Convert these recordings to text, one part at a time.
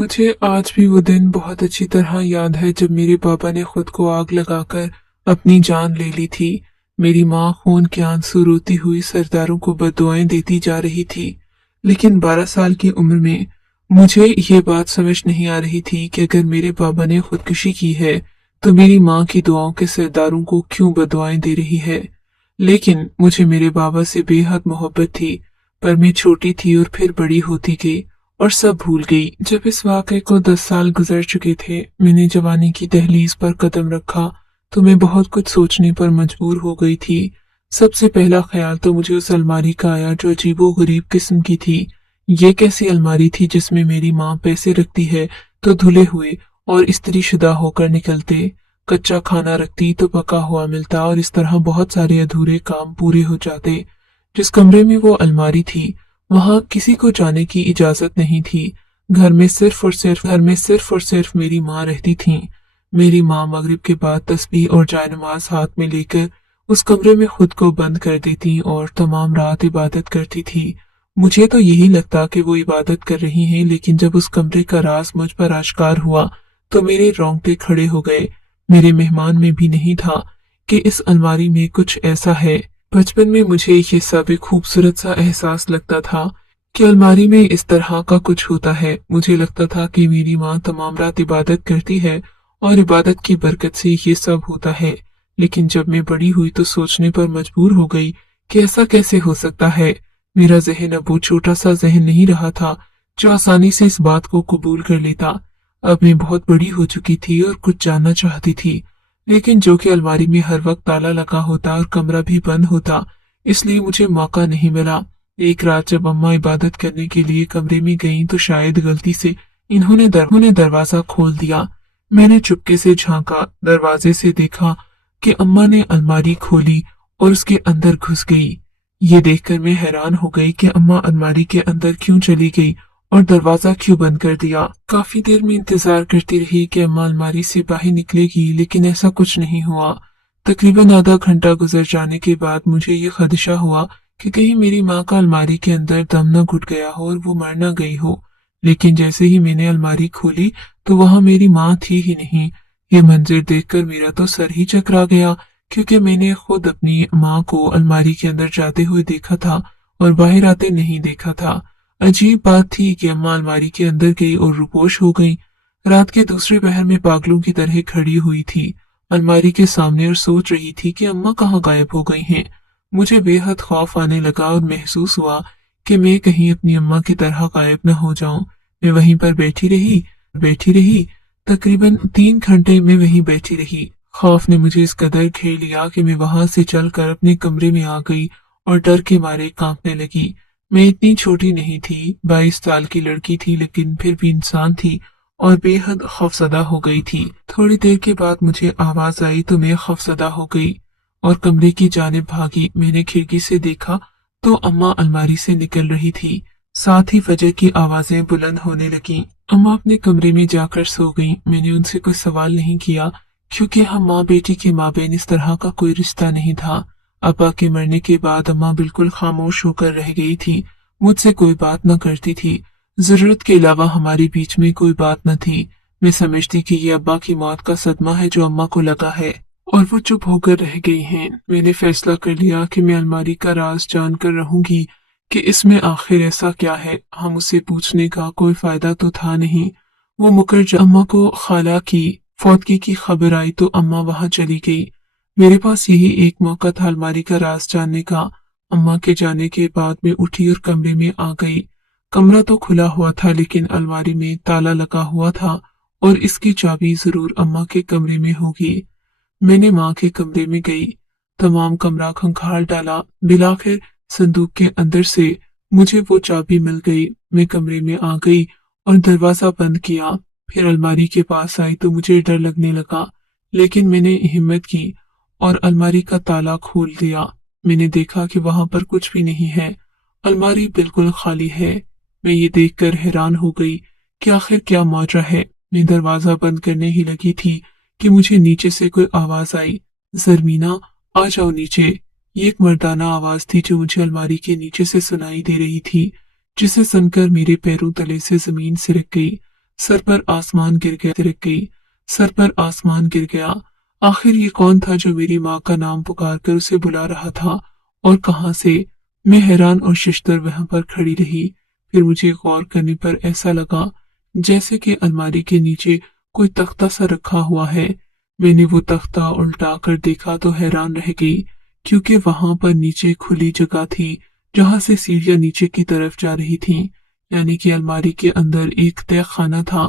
मुझे आज भी वो दिन बहुत अच्छी तरह याद है जब मेरे पापा ने खुद को आग लगाकर अपनी जान ले ली थी। मेरी माँ खून के आंसू रोती हुई सरदारों को बद्दुआएं देती जा रही थी। लेकिन 12 साल की उम्र में मुझे ये बात समझ नहीं आ रही थी कि अगर मेरे पापा ने खुदकुशी की है तो मेरी माँ की दुआओं के सरदारों को क्यों बद्दुआएं दे रही है। लेकिन मुझे मेरे बाबा से बेहद मोहब्बत थी, पर मैं छोटी थी और फिर बड़ी होती गई और सब भूल गई। जब इस वाक़े को 10 साल गुजर चुके थे, मैंने जवानी की दहलीज पर कदम रखा तो मैं बहुत कुछ सोचने पर मजबूर हो गई थी। सबसे पहला ख्याल तो मुझे उस अलमारी का आया जो अजीबो-गरीब किस्म की थी। ये कैसी अलमारी थी जिसमें मेरी माँ पैसे रखती है तो धुले हुए और इस्त्रीशुदा होकर निकलते, कच्चा खाना रखती तो पका हुआ मिलता और इस तरह बहुत सारे अधूरे काम पूरे हो जाते। जिस कमरे में वो अलमारी थी वहां किसी को जाने की इजाजत नहीं थी। घर में सिर्फ और सिर्फ मेरी माँ रहती थी। मेरी माँ मगरिब के बाद तस्बीह और जायनमाज हाथ में लेकर उस कमरे में खुद को बंद कर देती और तमाम रात इबादत करती थी। मुझे तो यही लगता कि वो इबादत कर रही हैं, लेकिन जब उस कमरे का राज मुझ पर आश्कार हुआ तो मेरे रोंगटे खड़े हो गए। मेरे मेहमान में भी नहीं था कि इस अलमारी में कुछ ऐसा है। बचपन में मुझे ये सब एक खूबसूरत सा एहसास लगता था कि अलमारी में इस तरह का कुछ होता है। मुझे लगता था कि मेरी माँ तमाम रात इबादत करती है और इबादत की बरकत से ये सब होता है। लेकिन जब मैं बड़ी हुई तो सोचने पर मजबूर हो गई कि ऐसा कैसे हो सकता है। मेरा जहन अब वो छोटा सा जहन नहीं रहा था जो आसानी से इस बात को कबूल कर लेता। अब मैं बहुत बड़ी हो चुकी थी और कुछ जानना चाहती थी, लेकिन जो कि अलमारी में हर वक्त ताला लगा होता और कमरा भी बंद होता, इसलिए मुझे मौका नहीं मिला। एक रात जब अम्मा इबादत करने के लिए कमरे में गईं तो शायद गलती से इन्होंने दरवाजा खोल दिया। मैंने चुपके से झांका, दरवाजे से देखा कि अम्मा ने अलमारी खोली और उसके अंदर घुस गई। ये देखकर मैं हैरान हो गई कि अम्मा अलमारी के अंदर क्यों चली गई और दरवाजा क्यों बंद कर दिया। काफी देर में इंतजार करती रही कि अम्मा अलमारी से बाहर निकलेगी, लेकिन ऐसा कुछ नहीं हुआ। तकरीबन आधा घंटा गुजर जाने के बाद मुझे ये खदशा हुआ कि कहीं मेरी माँ का अलमारी के अंदर दम न घुट गया हो और वो मर न गई हो। लेकिन जैसे ही मैंने अलमारी खोली तो वहां मेरी माँ थी ही नहीं। ये मंजर देखकर मेरा तो सर ही चकरा गया, क्योंकि मैंने खुद अपनी माँ को अलमारी के अंदर जाते हुए देखा था और बाहर आते नहीं देखा था। अजीब बात थी कि अम्मा अलमारी के अंदर गई और रूपोश हो गई। रात के दूसरे पहर में पागलों की तरह खड़ी हुई थी अलमारी के सामने और सोच रही थी कि अम्मा कहाँ गायब हो गई हैं। मुझे बेहद खौफ आने लगा और महसूस हुआ कि मैं कहीं अपनी अम्मा की तरह गायब न हो जाऊं। मैं वहीं पर बैठी रही। तकरीबन 3 घंटे में वहीं बैठी रही। खौफ ने मुझे इस कदर घेर लिया कि मैं वहां से चलकर अपने कमरे में आ गई और डर के मारे कांपने लगी। मैं इतनी छोटी नहीं थी, 22 साल की लड़की थी, लेकिन फिर भी इंसान थी और बेहद खौफजदा हो गई थी। थोड़ी देर के बाद मुझे आवाज आई तो मैं खौफजदा हो गई और कमरे की जानिब भागी। मैंने खिड़की से देखा तो अम्मा अलमारी से निकल रही थी। साथ ही फजर की आवाजें बुलंद होने लगीं। अम्मा अपने कमरे में जाकर सो गईं। मैंने उनसे कोई सवाल नहीं किया, क्योंकि हम माँ बेटी के माबेन इस तरह का कोई रिश्ता नहीं था। अब्बा के मरने के बाद अम्मा बिल्कुल खामोश होकर रह गई थी। मुझसे कोई बात न करती थी। जरूरत के अलावा हमारे बीच में कोई बात न थी। मैं समझती कि ये अब्बा की मौत का सदमा है जो अम्मा को लगा है और वो चुप होकर रह गई हैं। मैंने फैसला कर लिया कि मैं अलमारी का राज जानकर रहूंगी कि इसमें आखिर ऐसा क्या है। हम उसे पूछने का कोई फायदा तो था नहीं। वो मुकर जा अम्मा को खाला की फौतगी की खबर आई तो अम्मा वहां चली गई। मेरे पास यही एक मौका था अलमारी का राज जानने का। अम्मा के जाने के बाद मैं उठी और कमरे में आ गई। कमरा तो खुला हुआ था, लेकिन अलमारी में ताला लगा हुआ था और इसकी चाबी जरूर अम्मा के कमरे में होगी। मैंने माँ के कमरे में गई, तमाम कमरा खंगाल डाला। बिलाखिर संदूक के अंदर से मुझे वो चाबी मिल गई। मैं कमरे में आ गई और दरवाजा बंद किया। फिर अलमारी के पास आई तो मुझे डर लगने लगा, लेकिन मैंने हिम्मत की और अलमारी का ताला खोल दिया। मैंने देखा कि वहां पर कुछ भी नहीं है। अलमारी बिल्कुल खाली है। मैं ये देखकर हैरान हो गई कि आखिर क्या माजरा है। मैं दरवाजा बंद करने ही लगी थी कि मुझे नीचे से कोई आवाज आई, जरमीना आ जाओ नीचे। ये एक मर्दाना आवाज थी जो मुझे अलमारी के नीचे से सुनाई दे रही थी, जिसे सुनकर मेरे पैरों तले से जमीन सिरक गई। सर पर आसमान गिर गया, तिरक गई। सर पर आसमान गिर गया। आखिर ये कौन था जो मेरी माँ का नाम पुकार कर उसे बुला रहा था, और कहाँ से? मैं हैरान और शिशतर वहां पर खड़ी रही। फिर मुझे गौर करने पर ऐसा लगा जैसे कि अलमारी के नीचे कोई तख्ता सा रखा हुआ है। मैंने वो तख्ता उल्टा कर देखा तो हैरान रह गई, क्योंकि वहां पर नीचे खुली जगह थी जहां से सीढ़ियां नीचे की तरफ जा रही थीं। यानी कि अलमारी के अंदर एक तह खाना था।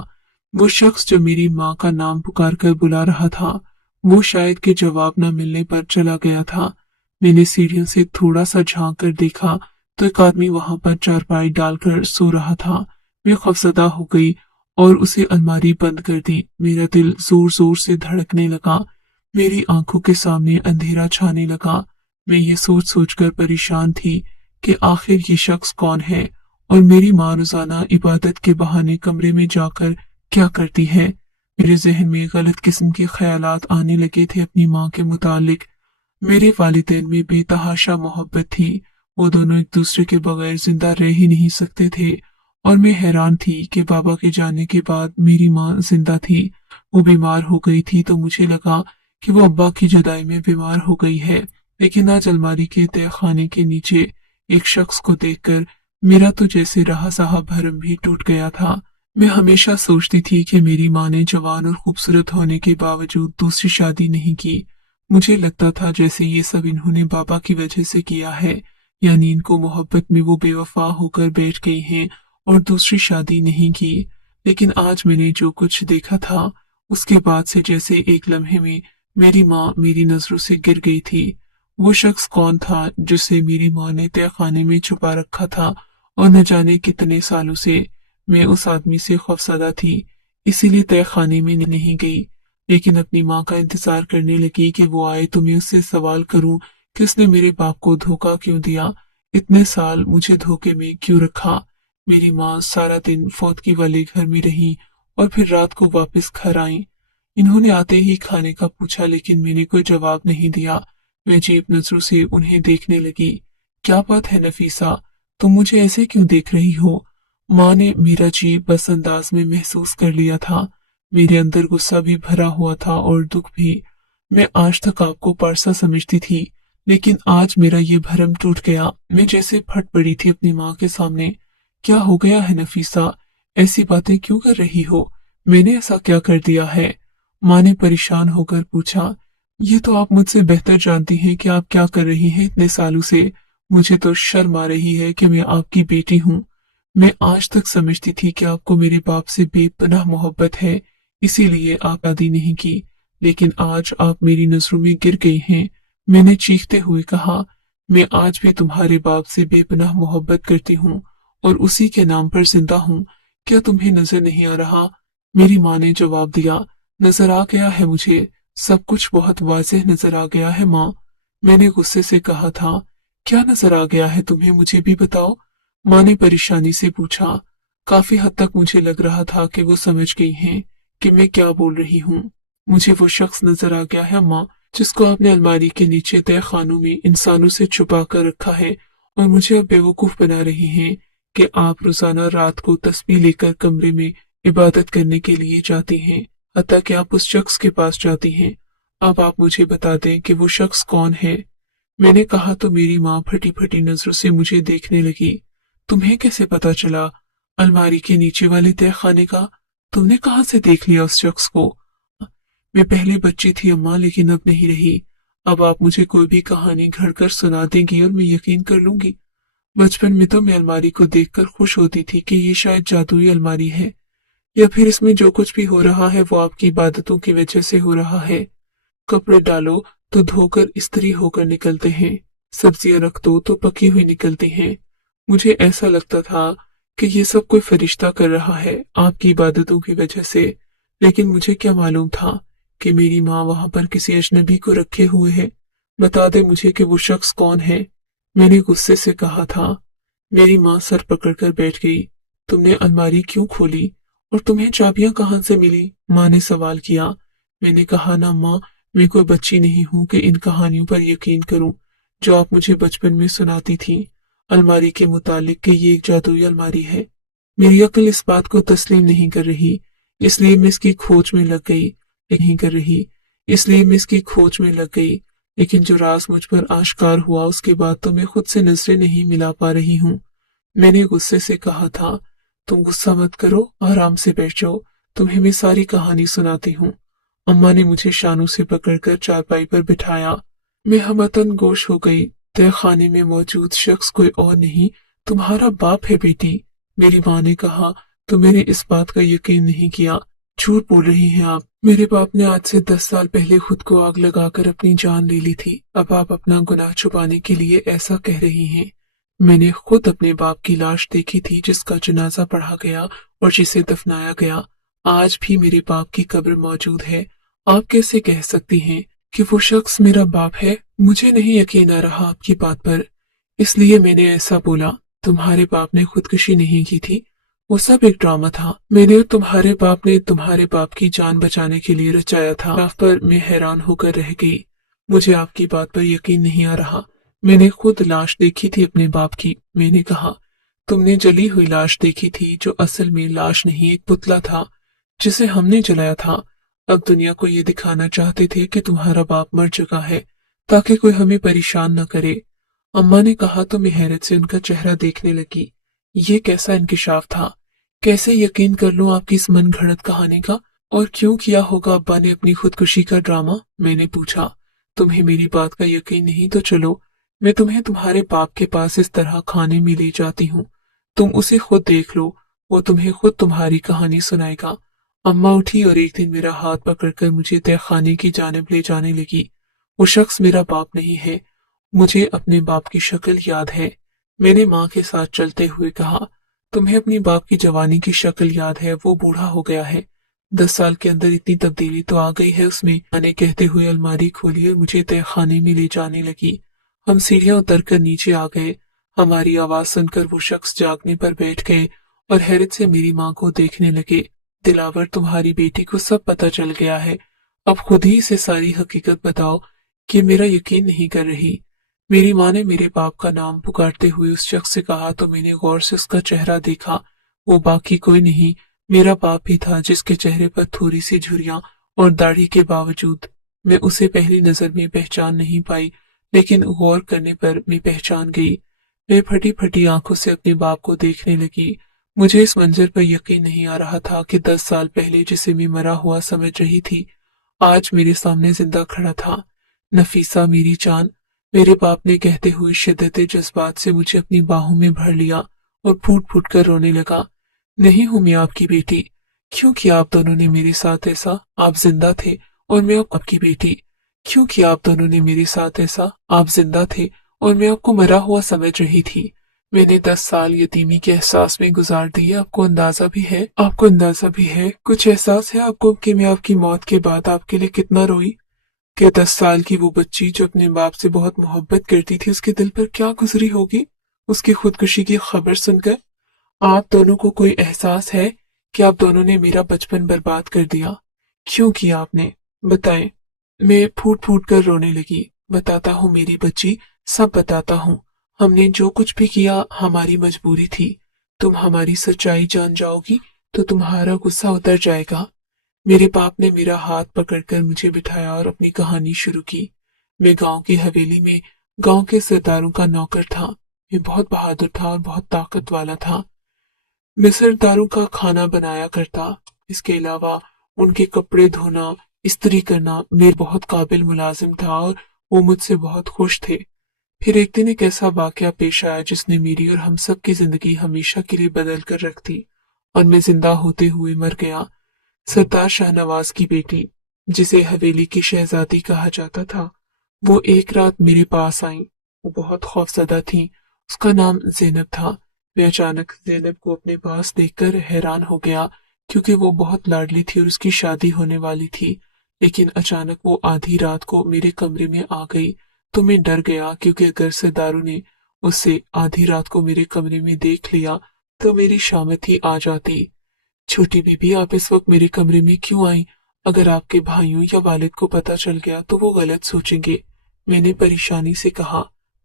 वो शख्स जो मेरी माँ का नाम पुकार कर बुला रहा था, वो शायद के जवाब न मिलने पर चला गया था। मैंने सीढ़ियों से थोड़ा सा झांक कर देखा तो एक आदमी वहां पर चारपाई डालकर सो रहा था। मैं खौफजदा हो गई और उसे अलमारी बंद कर दी। मेरा दिल जोर जोर से धड़कने लगा। मेरी आंखों के सामने अंधेरा छाने लगा। मैं ये सोच सोचकर परेशान थी कि आखिर ये शख्स कौन है, और मेरी माँ रोजाना इबादत के बहाने कमरे में जाकर क्या करती है। मेरे जहन में गलत किस्म के ख्यालात आने लगे थे अपनी माँ के मुतालिक। मेरे वालिदैन में बेतहाशा मोहब्बत थी। वो दोनों एक दूसरे के बगैर जिंदा रह ही नहीं सकते थे, और मैं हैरान थी कि बाबा के जाने के बाद मेरी माँ जिंदा थी। वो बीमार हो गई थी तो मुझे लगा कि वो अब्बा की जुदाई में बीमार हो गई है। लेकिन आज अलमारी के तह खाने के नीचे एक शख्स को देखकर मेरा तो जैसे रहा सहा भरम भी टूट गया था। मैं हमेशा सोचती थी कि मेरी माँ ने जवान और खूबसूरत होने के बावजूद दूसरी शादी नहीं की। मुझे लगता था जैसे ये सब इन्होंने बाबा की वजह से किया है, यानी इनको मोहब्बत में वो बेवफा होकर बैठ गई हैं और दूसरी शादी नहीं की। लेकिन आज मैंने जो कुछ देखा था, उसके बाद से जैसे एक लम्हे में मेरी माँ मेरी नजरों से गिर गई थी। वो शख्स कौन था जिसे मेरी माँ ने तह खाने में छुपा रखा था, और न जाने कितने सालों से मैं उस आदमी से खौफसदा थी, इसीलिए तह खाने में नहीं गई। लेकिन अपनी माँ का इंतजार करने लगी कि वो आए तो मैं उससे सवाल करूं कि उसने मेरे बाप को धोखा क्यों दिया, इतने साल मुझे धोखे में क्यों रखा। मेरी माँ सारा दिन फौतगी वाले घर में रही और फिर रात को वापस घर आई। इन्होंने आते ही खाने का पूछा, लेकिन मैंने कोई जवाब नहीं दिया। मैं अजीब नजरों से उन्हें देखने लगी। क्या बात है नफीसा, तुम मुझे ऐसे क्यों देख रही हो? माँ ने मेरा जी बस अंदाज में महसूस कर लिया था। मेरे अंदर गुस्सा भी भरा हुआ था और दुख भी। मैं आज तक आपको पारसा समझती थी, लेकिन आज मेरा ये भरम टूट गया। मैं जैसे फट पड़ी थी अपनी माँ के सामने। क्या हो गया है नफीसा, ऐसी बातें क्यों कर रही हो? मैंने ऐसा क्या कर दिया है? माँ ने परेशान होकर पूछा। ये तो आप मुझसे बेहतर जानती हैं कि आप क्या कर रही हैं इतने सालों से। मुझे तो शर्म आ रही है कि मैं आपकी बेटी हूँ। मैं आज तक समझती थी कि आपको मेरे बाप से बेपनाह मोहब्बत है, इसीलिए आप शादी नहीं की। लेकिन आज आप मेरी नजरों में गिर गई हैं। मैंने चीखते हुए कहा, मैं आज भी तुम्हारे बाप से बेपनाह मोहब्बत करती हूँ और उसी के नाम पर जिंदा हूँ। क्या तुम्हें नजर नहीं आ रहा? मेरी माँ ने जवाब दिया, नजर आ गया है मुझे, सब कुछ बहुत वाज़ेह नजर आ गया है माँ। मैंने गुस्से से कहा था, क्या नजर आ गया है तुम्हें, मुझे भी बताओ। माँ ने परेशानी से पूछा। काफी हद तक मुझे लग रहा था कि वो समझ गई हैं कि मैं क्या बोल रही हूँ। मुझे वो शख्स नजर आ गया है माँ, जिसको आपने अलमारी के नीचे तय खानों में इंसानों से छुपा कर रखा है, और मुझे अब बेवकूफ बना रही हैं कि आप रोजाना रात को तस्बीह लेकर कमरे में इबादत करने के लिए जाती हैं, हत्ता कि आप उस शख्स के पास जाती हैं। अब आप मुझे बता दें कि वो शख्स कौन है। मैंने कहा तो मेरी माँ फटी फटी नजरों से मुझे देखने लगी। तुम्हें कैसे पता चला? अलमारी के नीचे वाले तह खाने का? तुमने कहाँ से देख लिया उस शख्स को? मैं पहले बच्ची थी अम्मा, लेकिन अब नहीं रही। अब आप मुझे कोई भी कहानी घड़कर सुना देंगी और मैं यकीन कर लूंगी। बचपन में तो मैं अलमारी को देखकर खुश होती थी कि ये शायद जादुई अलमारी है, या फिर इसमें जो कुछ भी हो रहा है वो आपकी इबादतों की वजह से हो रहा है। कपड़े डालो तो धोकर इस्त्री होकर निकलते हैं, सब्जियां रख दो तो पकी हुई निकलती हैं। मुझे ऐसा लगता था कि ये सब कोई फरिश्ता कर रहा है आपकी इबादतों की वजह से। लेकिन मुझे क्या मालूम था कि मेरी माँ वहां पर किसी अजनबी को रखे हुए है। बता दे मुझे कि वो शख्स कौन है। मैंने गुस्से से कहा था। मेरी माँ सर पकड़कर बैठ गई। तुमने अलमारी क्यों खोली और तुम्हें चाबियां कहाँ से मिली? माँ ने सवाल किया। मैंने कहा ना माँ, मैं कोई बच्ची नहीं हूँ कि इन कहानियों पर यकीन करूं जो आप मुझे बचपन में सुनाती थी अलमारी के मुतालिक कि ये एक जादुई अलमारी है। मेरी अक्ल इस बात को तस्लीम नहीं कर रही, इसलिए मैं इसकी खोज में लग गई नहीं कर रही इसलिए मैं इसकी खोज में लग गई। लेकिन जो राज मुझ पर आश्कार हुआ उसके बाद तो मैं खुद से नजरें नहीं मिला पा रही हूँ। मैंने गुस्से से कहा था, तुम गुस्सा मत करो, आराम से बैठ जाओ, तुम्हें मैं सारी कहानी सुनाती हूँ। अम्मा ने मुझे शानू से पकड़कर चारपाई पर बिठाया। मैं हमतन गोश हो गई। तय खाने में मौजूद शख्स कोई और नहीं, तुम्हारा बाप है बेटी। मेरी माँ ने कहा, तो मैंने इस बात का यकीन नहीं किया। झूठ बोल रही हैं आप। मेरे बाप ने आज से 10 साल पहले खुद को आग लगाकर अपनी जान ले ली थी। अब आप अपना गुनाह छुपाने के लिए ऐसा कह रही हैं। मैंने खुद अपने बाप की लाश देखी थी, जिसका जनाजा पढ़ा गया और जिसे दफनाया गया। आज भी मेरे बाप की कब्र मौजूद है। आप कैसे कह सकती हैं कि वो शख्स मेरा बाप है? मुझे नहीं यकीन आ रहा आपकी बात पर, इसलिए मैंने ऐसा बोला। तुम्हारे बाप ने खुदकुशी नहीं की थी, वो सब एक ड्रामा था। मैंने और तुम्हारे बाप ने तुम्हारे बाप की जान बचाने के लिए रचाया था। आप पर मैं हैरान होकर रह गई। मुझे आपकी बात पर यकीन नहीं आ रहा। मैंने खुद लाश देखी थी अपने बाप की। मैंने कहा, तुमने जली हुई लाश देखी थी, जो असल में लाश नहीं एक पुतला था जिसे हमने जलाया था। अब दुनिया को ये दिखाना चाहते थे कि तुम्हारा बाप मर चुका है, ताकि कोई हमें परेशान न करे। अम्मा ने कहा तो मैं हैरत से उनका चेहरा देखने लगी। ये कैसा इंकिशाफ था? कैसे यकीन कर लूं आपकी इस मन घड़त कहानी का? और क्यों किया होगा अब्बा ने अपनी खुदकुशी का ड्रामा? मैंने पूछा। तुम्हें मेरी बात का यकीन नहीं तो चलो, मैं तुम्हें तुम्हारे बाप के पास इस तरह खाने में ले जाती हूँ। तुम उसे खुद देख लो, वो तुम्हें खुद तुम्हारी कहानी सुनाएगा। अम्मा उठी और एक दिन मेरा हाथ पकड़कर मुझे तहखाने की जानिब ले जाने लगी। वो शख्स मेरा बाप नहीं है। मुझे अपने बाप की शक्ल याद है। मैंने माँ के साथ चलते हुए कहा, तुम्हें अपनी बाप की जवानी की शक्ल याद है? वो बूढ़ा हो गया है। 10 साल के अंदर इतनी तब्दीली तो आ गई है उसमें। मैंने कहते हुए अलमारी खोली और मुझे तहखाने में ले जाने लगी। हम सीढ़ियां उतरकर नीचे आ गए। हमारी आवाज सुनकर वो शख्स जागने पर बैठ गए और हैरत से मेरी माँ को देखने लगे। दिलावर, तुम्हारी बेटी को सब पता चल गया है। अब खुद ही इसे सारी हकीकत बताओ कि मेरा यकीन नहीं कर रही। मेरी माँ ने मेरे बाप का नाम पुकारते हुए उस शख्स से कहा तो मैंने गौर से उसका चेहरा देखा। वो बाकी कोई नहीं, मेरा बाप ही था, जिसके चेहरे पर थोड़ी सी झुर्रियां और दाढ़ी के बावजूद मैं उसे पहली नजर में पहचान नहीं पाई, लेकिन गौर करने पर मैं पहचान गई। मैं फटी फटी आंखों से अपने बाप को देखने लगी। मुझे इस मंजर पर यकीन नहीं आ रहा था कि 10 साल पहले जिसे मैं मरा हुआ समझ रही थी, आज मेरे सामने जिंदा खड़ा था। नफीसा, मेरी जान, मेरे बाप ने कहते हुए शिद्दत जज्बात से मुझे अपनी बाहों में भर लिया और फूट फूट कर रोने लगा। नहीं हूं मैं आपकी बेटी। क्यों किया आप दोनों ने मेरे साथ ऐसा? आप जिंदा थे और मैं आपकी बेटी। क्यों किया आप दोनों ने मेरे साथ ऐसा? आप जिंदा थे और मैं आपको मरा हुआ समझ रही थी। मैंने 10 साल यतीमी के एहसास में गुजार दिए। आपको अंदाजा भी है, कुछ एहसास है आपको कि मैं आपकी मौत के बाद आपके लिए कितना रोई? कि 10 साल की वो बच्ची जो अपने बाप से बहुत मोहब्बत करती थी, उसके दिल पर क्या गुजरी होगी उसकी खुदकुशी की खबर सुनकर। आप दोनों को कोई एहसास है कि आप दोनों ने मेरा बचपन बर्बाद कर दिया? क्यों किया आपने? बताएं। मैं फूट फूट कर रोने लगी। बताता हूँ मेरी बच्ची, सब बताता हूँ। हमने जो कुछ भी किया हमारी मजबूरी थी। तुम हमारी सच्चाई जान जाओगी तो तुम्हारा गुस्सा उतर जाएगा। मेरे बाप ने मेरा हाथ पकड़कर मुझे बिठाया और अपनी कहानी शुरू की। मैं गांव की हवेली में गांव के सरदारों का नौकर था। मैं बहुत बहादुर था और बहुत ताकत वाला था। मैं सरदारों का खाना बनाया करता। इसके अलावा उनके कपड़े धोना, इस्त्री करना, मैं बहुत काबिल मुलाजिम था और वो मुझसे बहुत खुश थे। फिर एक दिन एक ऐसा वाकया पेश आया जिसने मेरी और हम सब की जिंदगी हमेशा के लिए बदल कर रख दी और मैं जिंदा होते हुए मर गया। सरदार शाहनवाज की बेटी, जिसे हवेली की शहजादी कहा जाता था, वो एक रात मेरे पास आई। वो बहुत खौफजदा थी। उसका नाम ज़ैनब था। मैं अचानक ज़ैनब को अपने पास देखकर हैरान हो गया, क्योंकि वो बहुत लाडली थी और उसकी शादी होने वाली थी। लेकिन अचानक वो आधी रात को मेरे कमरे में आ गई तो मैं डर गया, क्योंकि अगर सरदारों ने उससे आधी रात को मेरे कमरे में देख लिया तो मेरी शामत ही आ जाती। छोटी बीबी, आप इस वक्त मेरे कमरे में क्यों आई? अगर आपके भाइयों या वालिद को पता चल गया तो वो गलत सोचेंगे। मैंने परेशानी से कहा,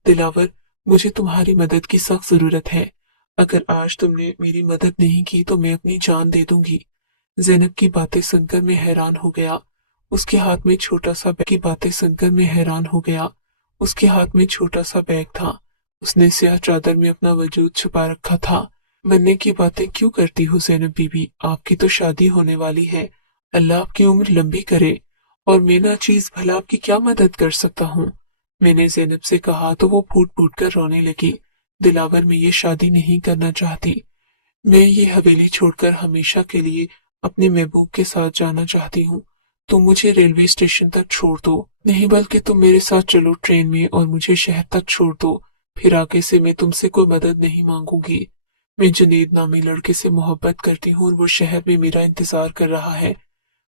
दिलावर, मुझे तुम्हारी मदद की सख्त जरूरत है। अगर आज तुमने मेरी मदद नहीं की तो मैं अपनी जान दे दूंगी। ज़ैनब की बातें सुनकर मैं हैरान हो गया। उसके हाथ में छोटा सा बैग की बातें सुनकर मैं हैरान हो गया। उसके हाथ में छोटा सा बैग था। उसने स्याह चादर में अपना वजूद छुपा रखा था। मरने की बातें क्यों करती हो ज़ैनब बीबी? आपकी तो शादी होने वाली है। अल्लाह आपकी उम्र लंबी करे। और मैं नाचीज भला आपकी क्या मदद कर सकता हूँ? मैंने ज़ैनब से कहा तो वो फूट फूट कर रोने लगी। दिलावर, मैं ये शादी नहीं करना चाहती। मैं ये हवेली छोड़कर हमेशा के लिए अपने महबूब के साथ जाना चाहती हूँ। तुम मुझे रेलवे स्टेशन तक छोड़ दो। नहीं, बल्कि तुम मेरे साथ चलो ट्रेन में और मुझे शहर तक छोड़ दो। फिर आगे से मैं तुमसे कोई मदद नहीं मांगूंगी। मैं जुनेद नामी लड़के से मोहब्बत करती हूँ और वो शहर में मेरा इंतजार कर रहा है।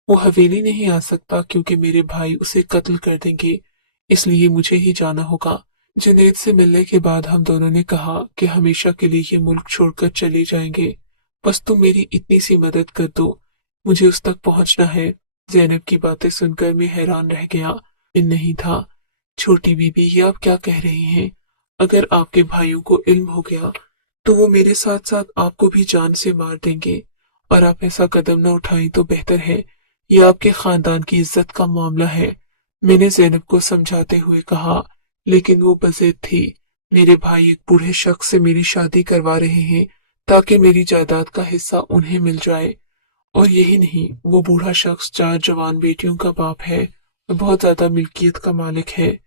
वो हवेली नहीं आ सकता क्योंकि मेरे भाई उसे कत्ल कर देंगे। इसलिए मुझे ही जाना होगा। जुनैद से मिलने के बाद हम दोनों ने कहा कि हमेशा के लिए ये मुल्क छोड़कर चले जाएंगे। बस तुम मेरी इतनी सी मदद कर दो। मुझे उस तक पहुंचना है। ज़ैनब की बातें सुनकर मैं हैरान रह गया। नहीं था। छोटी बीबी, ये आप क्या कह रही हैं? अगर आपके भाइयों को इल्म हो गया तो वो मेरे साथ साथ आपको भी जान से मार देंगे। और आप ऐसा कदम न उठाएं तो बेहतर है। ये आपके खानदान की इज्जत का मामला है। मैंने ज़ैनब को समझाते हुए कहा, लेकिन वो बज़िद थी। मेरे भाई एक बूढ़े शख्स से मेरी शादी करवा रहे हैं ताकि मेरी जायदाद का हिस्सा उन्हें मिल जाए। और यही नहीं, वो बूढ़ा शख्स 4 जवान बेटियों का बाप है और बहुत ज्यादा मिल्कियत का मालिक है।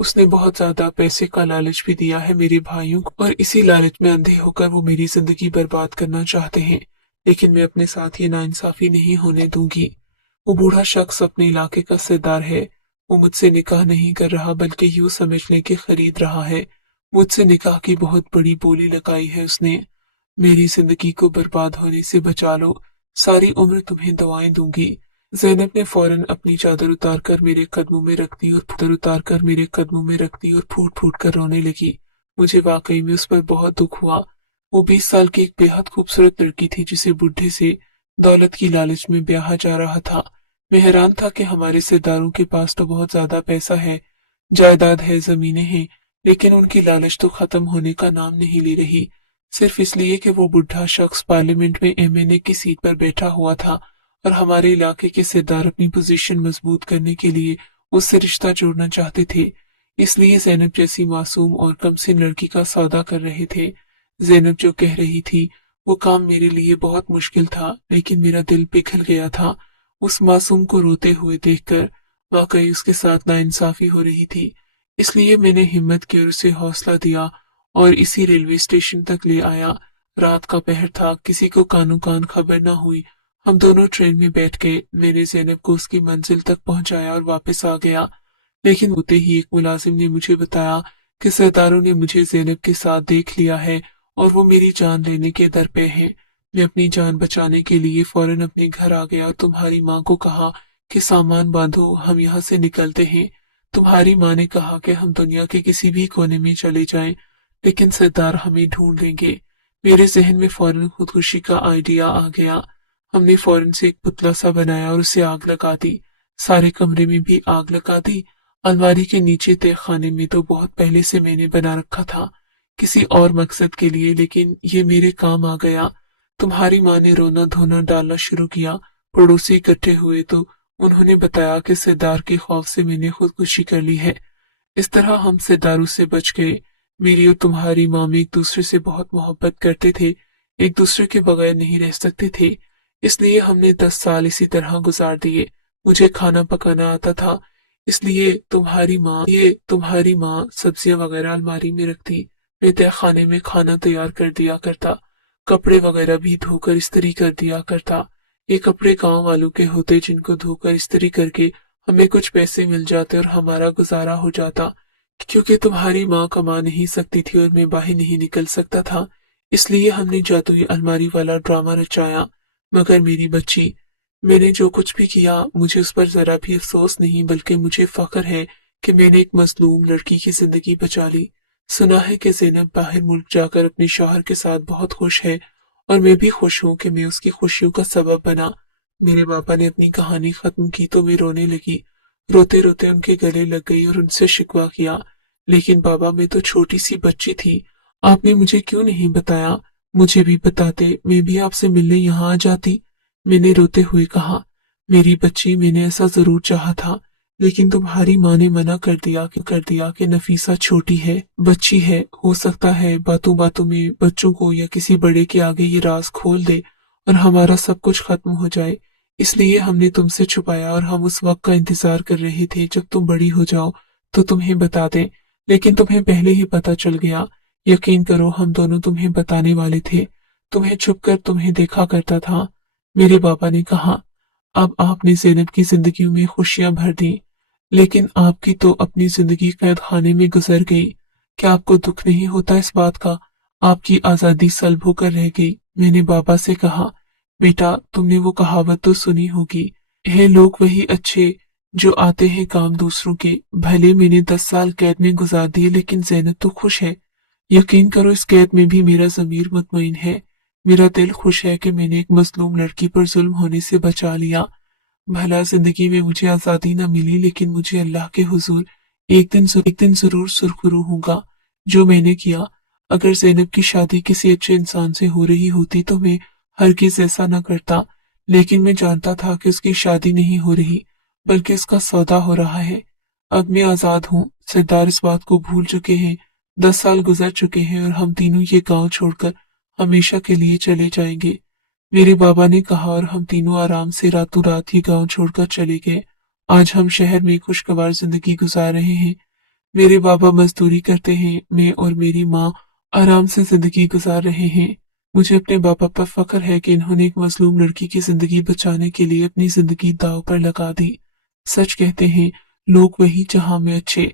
उसने बहुत ज्यादा पैसे का लालच भी दिया है मेरे भाइयों को और इसी लालच में अंधे होकर वो मेरी जिंदगी बर्बाद करना चाहते हैं। लेकिन मैं अपने साथ ये नाइंसाफी नहीं होने दूंगी। वो बूढ़ा शख्स अपने इलाके का सरदार है। वो मुझसे निकाह नहीं कर रहा बल्कि यूं समझ ले कि खरीद रहा है। मुझसे निकाह की बहुत बड़ी बोली लगाई है उसने। मेरी जिंदगी को बर्बाद होने से बचा लो। सारी उम्र तुम्हें दुआएं दूंगी। ज़ैनब ने फौरन अपनी चादर उतार कर मेरे कदमों में रख दी और फूट फूट कर रोने लगी। मुझे वाकई में उस पर बहुत दुख हुआ। वो 20 साल की एक बेहद खूबसूरत लड़की थी जिसे बुढ़े से दौलत की लालच में ब्याहा जा रहा था। मैं हैरान था कि हमारे सरदारों के पास तो बहुत ज्यादा पैसा है, जायदाद है, जमीनें हैं, लेकिन उनकी लालच तो खत्म होने का नाम नहीं ले रही। सिर्फ इसलिए कि वो बुढ़ा शख्स पार्लियामेंट में एमएनए की सीट पर बैठा हुआ था और हमारे इलाके के सरदार अपनी पोजीशन मजबूत करने के लिए उससे रिश्ता जोड़ना चाहते थे। इसलिए ज़ैनब जैसी मासूम और कमसिन लड़की का सौदा कर रहे थे। ज़ैनब जो कह रही थी वो काम मेरे लिए बहुत मुश्किल था, लेकिन मेरा दिल पिघल गया था उस मासूम को रोते हुए देखकर। वाकई उसके साथ नाइंसाफी हो रही थी। इसलिए मैंने हिम्मत की और उसे हौसला दिया और इसी रेलवे स्टेशन तक ले आया। रात का पहर था, किसी को कानो कान खबर न हुई। हम दोनों ट्रेन में बैठ गए। मैंने ज़ैनब को उसकी मंजिल तक पहुंचाया और वापस आ गया। लेकिन होते ही एक मुलाजिम ने मुझे बताया कि सरदारों ने मुझे ज़ैनब के साथ देख लिया है और वो मेरी जान लेने के दर पे हैं। मैं अपनी जान बचाने के लिए फौरन अपने घर आ गया और तुम्हारी माँ को कहा कि सामान बांधो, हम यहाँ से निकलते हैं। तुम्हारी माँ ने कहा कि हम दुनिया के किसी भी कोने में चले जाएं, लेकिन सरदार हमें ढूंढ लेंगे। मेरे जहन में फौरन खुदकुशी का आइडिया आ गया। हमने फौरन से एक पुतला सा बनाया और उसे आग लगा दी। सारे कमरे में भी आग लगा दी। अलमारी के नीचे तय खाने में तो बहुत पहले से मैंने बना रखा था, किसी और मकसद के लिए, लेकिन ये मेरे काम आ गया। तुम्हारी माँ ने रोना धोना डालना शुरू किया। पड़ोसी इकट्ठे हुए तो उन्होंने बताया कि सरदार के खौफ से मैंने खुदकुशी कर ली है। इस तरह हम सरदारों से बच गए। मेरी और तुम्हारी माँ में एक दूसरे से बहुत मोहब्बत करते थे, एक दूसरे के बगैर नहीं रह सकते थे। इसलिए हमने 10 साल इसी तरह गुजार दिए। मुझे खाना पकाना आता था, इसलिए तुम्हारी माँ सब्जियां वगैरह अलमारी में रखती। मैं तय खाने में खाना तैयार कर दिया करता। कपड़े वगैरह भी धोकर इस्त्री कर दिया करता। ये कपड़े गांव वालों के होते जिनको धोकर इस्त्री करके हमें कुछ पैसे मिल जाते और हमारा गुजारा हो जाता। क्योंकि तुम्हारी माँ कमा नहीं सकती थी और मैं बाहर नहीं निकल सकता था, इसलिए हमने जादुई अलमारी वाला ड्रामा रचाया। मगर मेरी बच्ची, मैंने जो कुछ भी किया मुझे उस पर जरा भी अफसोस नहीं, बल्कि मुझे फख्र है कि मैंने एक मजलूम लड़की की जिंदगी बचा ली। सुना है कि ज़ैनब बाहर मुल्क जाकर अपने शौहर के साथ बहुत खुश है और मैं भी खुश हूँ कि मैं उसकी खुशियों का सबब बना। मेरे पापा ने अपनी कहानी खत्म की तो मैं रोने लगी। रोते रोते उनके गले लग गई और उनसे शिकवा किया, लेकिन बाबा, मैं तो छोटी सी बच्ची थी, आपने मुझे क्यों नहीं बताया? मुझे भी बताते, मैं भी आपसे मिलने यहाँ आ जाती। मैंने रोते हुए कहा, मेरी बच्ची, मैंने ऐसा जरूर चाहा था, लेकिन तुम्हारी माँ ने मना कर दिया कि नफीसा छोटी है, बच्ची है, हो सकता है बातों बातों में बच्चों को या किसी बड़े के आगे ये राज खोल दे और हमारा सब कुछ खत्म हो जाए। इसलिए हमने तुमसे छुपाया और हम उस वक्त का इंतजार कर रहे थे जब तुम बड़ी हो जाओ तो तुम्हें बता दें, लेकिन तुम्हें पहले ही पता चल गया। यकीन करो, हम दोनों तुम्हें बताने वाले थे। तुम्हें छुप कर तुम्हें देखा करता था। मेरे पापा ने कहा, अब आपने ज़ैनब की जिंदगी में खुशियां भर दी, लेकिन आपकी तो अपनी जिंदगी कैद खाने में गुजर गई। क्या आपको दुख नहीं होता इस बात का? आपकी आजादी सल्ब होकर रह गई। मैंने बाबा से कहा, बेटा, तुमने वो कहावत तो सुनी होगी, है लोग वही अच्छे जो आते हैं काम दूसरों के। भले मैंने 10 साल कैद में गुजार दिए, लेकिन ज़ैनब तो खुश है। यकीन करो, इस कैद में भी मेरा ज़मीर मुतमईन है। मेरा दिल खुश है कि मैंने एक मजलूम लड़की पर जुल्म होने से बचा लिया। भला जिंदगी में मुझे आजादी न मिली, लेकिन मुझे अल्लाह के हुजूर एक दिन जरूर सुरखरू होगा जो मैंने किया। अगर ज़ैनब की शादी किसी अच्छे इंसान से हो रही होती तो मैं हरगिज ऐसा न करता, लेकिन मैं जानता था कि उसकी शादी नहीं हो रही, बल्कि उसका सौदा हो रहा है। अब मैं आजाद हूँ। सरदार इस बात को भूल चुके हैं। 10 साल गुजर चुके हैं और हम तीनों ये गांव छोड़कर हमेशा के लिए चले जाएंगे। मेरे बाबा ने कहा और हम तीनों आराम से रातों रात ये गांव छोड़कर चले गए। आज हम शहर में खुशगवार जिंदगी गुजार रहे हैं। मेरे बाबा मजदूरी करते हैं, मैं और मेरी माँ आराम से जिंदगी गुजार रहे हैं। मुझे अपने बाबा पर फख्र है कि इन्होंने एक मजलूम लड़की की जिंदगी बचाने के लिए अपनी जिंदगी दांव पर लगा दी। सच कहते हैं लोग वही जहां में अच्छे।